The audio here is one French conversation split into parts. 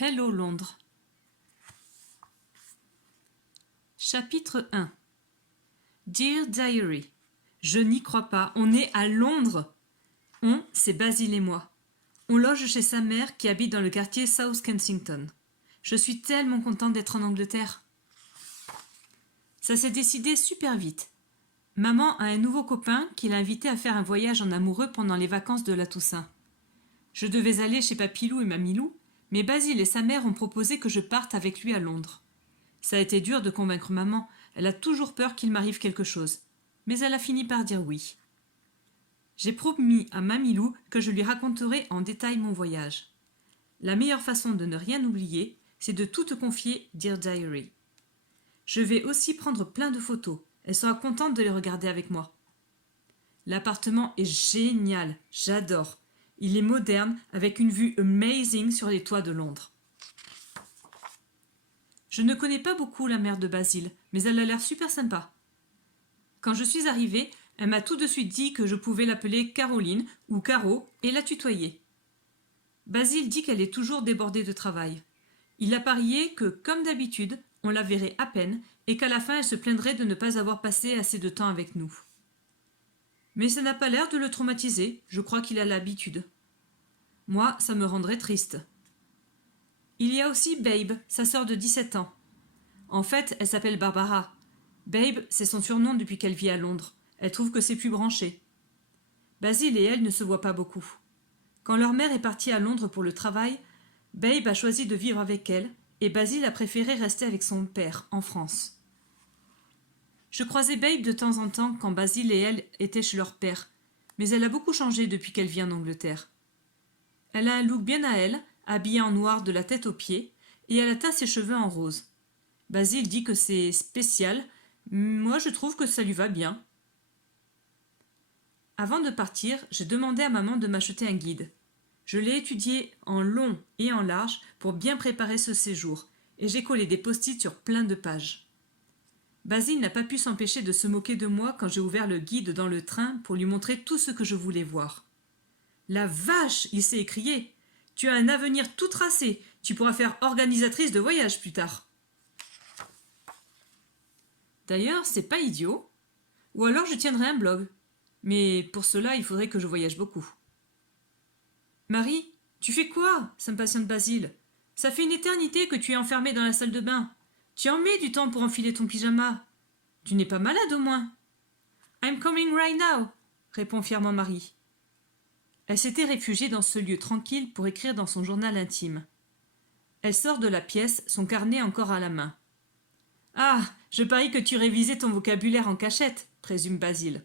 Hello Londres. Chapitre 1. Dear Diary. Je n'y crois pas, on est à Londres. On, c'est Basil et moi. On loge chez sa mère qui habite dans le quartier South Kensington. Je suis tellement contente d'être en Angleterre. Ça s'est décidé super vite. Maman a un nouveau copain qui l'a invité à faire un voyage en amoureux pendant les vacances de la Toussaint. Je devais aller chez Papilou et Mamilou, mais Basil et sa mère ont proposé que je parte avec lui à Londres. Ça a été dur de convaincre maman, elle a toujours peur qu'il m'arrive quelque chose. Mais elle a fini par dire oui. J'ai promis à Mamilou que je lui raconterai en détail mon voyage. La meilleure façon de ne rien oublier, c'est de tout te confier, Dear Diary. Je vais aussi prendre plein de photos, elle sera contente de les regarder avec moi. L'appartement est génial, j'adore. Il est moderne, avec une vue amazing sur les toits de Londres. Je ne connais pas beaucoup la mère de Basil, mais elle a l'air super sympa. Quand je suis arrivée, elle m'a tout de suite dit que je pouvais l'appeler Caroline ou Caro et la tutoyer. Basil dit qu'elle est toujours débordée de travail. Il a parié que, comme d'habitude, on la verrait à peine et qu'à la fin elle se plaindrait de ne pas avoir passé assez de temps avec nous. Mais ça n'a pas l'air de le traumatiser, je crois qu'il a l'habitude. Moi, ça me rendrait triste. Il y a aussi Babe, sa sœur de 17 ans. En fait, elle s'appelle Barbara. Babe, c'est son surnom depuis qu'elle vit à Londres. Elle trouve que c'est plus branché. Basil et elle ne se voient pas beaucoup. Quand leur mère est partie à Londres pour le travail, Babe a choisi de vivre avec elle et Basil a préféré rester avec son père, en France. Je croisais Babe de temps en temps quand Basil et elle étaient chez leur père, mais elle a beaucoup changé depuis qu'elle vit en Angleterre. Elle a un look bien à elle, habillée en noir de la tête aux pieds, et elle a teint ses cheveux en rose. Basil dit que c'est spécial, moi je trouve que ça lui va bien. Avant de partir, j'ai demandé à maman de m'acheter un guide. Je l'ai étudié en long et en large pour bien préparer ce séjour, et j'ai collé des post-it sur plein de pages. Basil n'a pas pu s'empêcher de se moquer de moi quand j'ai ouvert le guide dans le train pour lui montrer tout ce que je voulais voir. « La vache !» il s'est écrié. « Tu as un avenir tout tracé. Tu pourras faire organisatrice de voyage plus tard. » D'ailleurs, c'est pas idiot. Ou alors je tiendrai un blog. Mais pour cela, il faudrait que je voyage beaucoup. « Marie, tu fais quoi ?» s'impatiente Basil. « Ça fait une éternité que tu es enfermée dans la salle de bain. Tu en mets du temps pour enfiler ton pyjama. Tu n'es pas malade au moins. »« I'm coming right now » répond fièrement Marie. Elle s'était réfugiée dans ce lieu tranquille pour écrire dans son journal intime. Elle sort de la pièce, son carnet encore à la main. « Ah, je parie que tu révisais ton vocabulaire en cachette, présume Basil.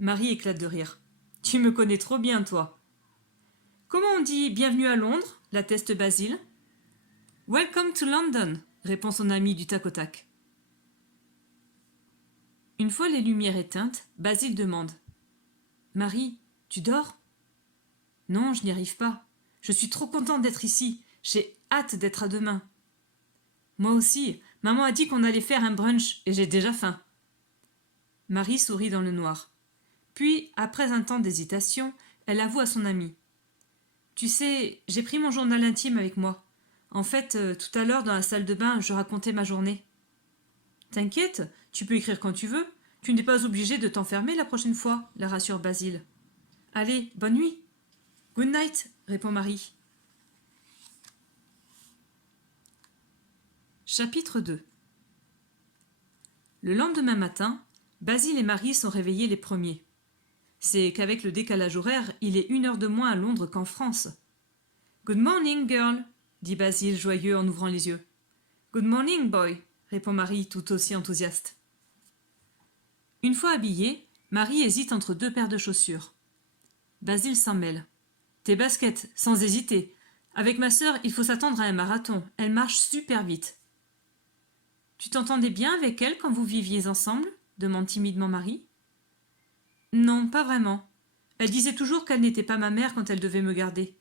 Marie éclate de rire. « Tu me connais trop bien, toi. »« Comment on dit bienvenue à Londres ?» l'atteste Basil. « Welcome to London » répond son ami du tac au tac. Une fois les lumières éteintes, Basil demande. « Marie, tu dors ?»« Non, je n'y arrive pas. Je suis trop contente d'être ici. J'ai hâte d'être à demain. »« Moi aussi. Maman a dit qu'on allait faire un brunch et j'ai déjà faim. » Marie sourit dans le noir. Puis, après un temps d'hésitation, elle avoue à son amie. « Tu sais, j'ai pris mon journal intime avec moi. En fait, tout à l'heure, dans la salle de bain, je racontais ma journée. »« T'inquiète, tu peux écrire quand tu veux. Tu n'es pas obligée de t'enfermer la prochaine fois, la rassure Basil. »« Allez, bonne nuit. »« Good night, » répond Marie. Chapitre 2. Le lendemain matin, Basil et Marie sont réveillés les premiers. C'est qu'avec le décalage horaire, il est 1 heure de moins à Londres qu'en France. « Good morning, girl » dit Basil joyeux en ouvrant les yeux. « Good morning, boy » répond Marie tout aussi enthousiaste. Une fois habillée, Marie hésite entre 2 paires de chaussures. Basil s'en mêle. « Tes baskets, sans hésiter. Avec ma sœur, il faut s'attendre à un marathon. Elle marche super vite. »« Tu t'entendais bien avec elle quand vous viviez ensemble ?» demande timidement Marie. « Non, pas vraiment. Elle disait toujours qu'elle n'était pas ma mère quand elle devait me garder.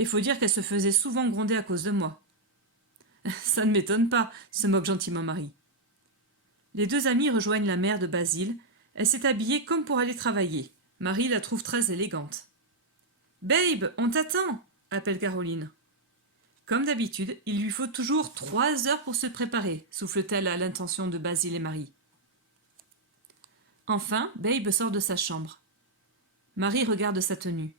Et faut dire qu'elle se faisait souvent gronder à cause de moi. »« Ça ne m'étonne pas, » se moque gentiment Marie. Les 2 amies rejoignent la mère de Basil. Elle s'est habillée comme pour aller travailler. Marie la trouve très élégante. « Babe, on t'attend » appelle Caroline. Comme d'habitude, il lui faut toujours 3 heures pour se préparer, souffle-t-elle à l'intention de Basil et Marie. Enfin, Babe sort de sa chambre. Marie regarde sa tenue.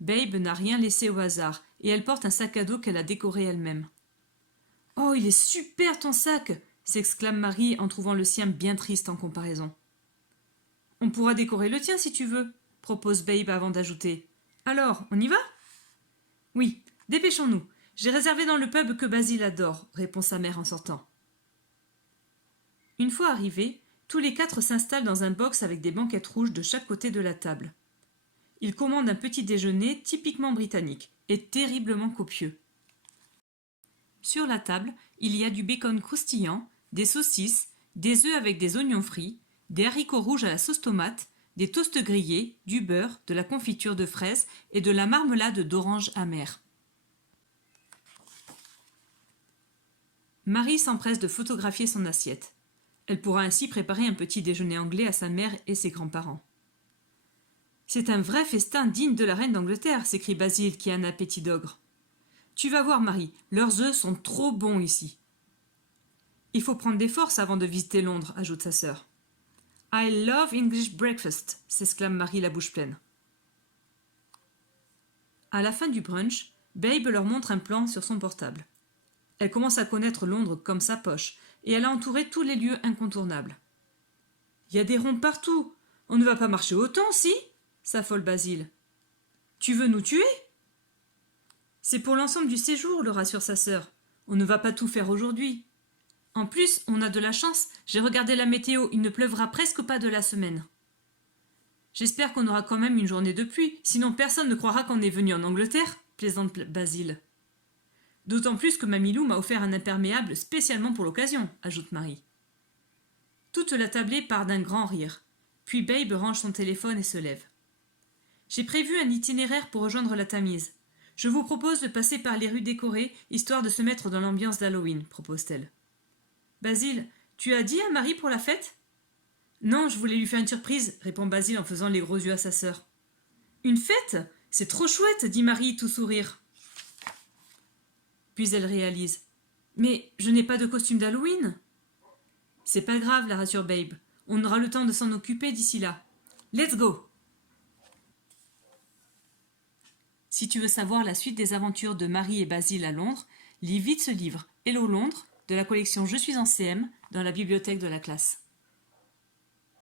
Babe n'a rien laissé au hasard et elle porte un sac à dos qu'elle a décoré elle-même. « Oh, il est super ton sac !» s'exclame Marie en trouvant le sien bien triste en comparaison. « On pourra décorer le tien si tu veux », propose Babe avant d'ajouter. « Alors, on y va ?»« Oui, dépêchons-nous. J'ai réservé dans le pub que Basil adore, » répond sa mère en sortant. Une fois arrivés, tous les 4 s'installent dans un box avec des banquettes rouges de chaque côté de la table. Ils commandent un petit déjeuner typiquement britannique et terriblement copieux. Sur la table, il y a du bacon croustillant, des saucisses, des œufs avec des oignons frits, des haricots rouges à la sauce tomate, des toasts grillés, du beurre, de la confiture de fraises et de la marmelade d'orange amère. Marie s'empresse de photographier son assiette. Elle pourra ainsi préparer un petit déjeuner anglais à sa mère et ses grands-parents. « C'est un vrai festin digne de la reine d'Angleterre !» s'écrie Basil qui a un appétit d'ogre. « Tu vas voir, Marie, leurs œufs sont trop bons ici. »« Il faut prendre des forces avant de visiter Londres », ajoute sa sœur. « I love English breakfast !» s'exclame Marie la bouche pleine. À la fin du brunch, Babe leur montre un plan sur son portable. Elle commence à connaître Londres comme sa poche, et elle a entouré tous les lieux incontournables. « Il y a des ronds partout. On ne va pas marcher autant, si ?» s'affole Basil. « Tu veux nous tuer ?» C'est pour l'ensemble du séjour, le rassure sa sœur. On ne va pas tout faire aujourd'hui. En plus, on a de la chance. J'ai regardé la météo, il ne pleuvra presque pas de la semaine. J'espère qu'on aura quand même une journée de pluie, sinon personne ne croira qu'on est venu en Angleterre, plaisante Basil. D'autant plus que Mamie Lou m'a offert un imperméable spécialement pour l'occasion, ajoute Marie. Toute la tablée part d'un grand rire. Puis Babe range son téléphone et se lève. J'ai prévu un itinéraire pour rejoindre la Tamise. Je vous propose de passer par les rues décorées, histoire de se mettre dans l'ambiance d'Halloween, propose-t-elle. Basil, tu as dit à Marie pour la fête ? Non, je voulais lui faire une surprise, répond Basil en faisant les gros yeux à sa sœur. Une fête ? C'est trop chouette, dit Marie, tout sourire. Puis elle réalise. Mais je n'ai pas de costume d'Halloween. C'est pas grave, la rassure Babe. On aura le temps de s'en occuper d'ici là. Let's go! Si tu veux savoir la suite des aventures de Marie et Basil à Londres, lis vite ce livre, Hello Londres, de la collection Je suis en CM, dans la bibliothèque de la classe.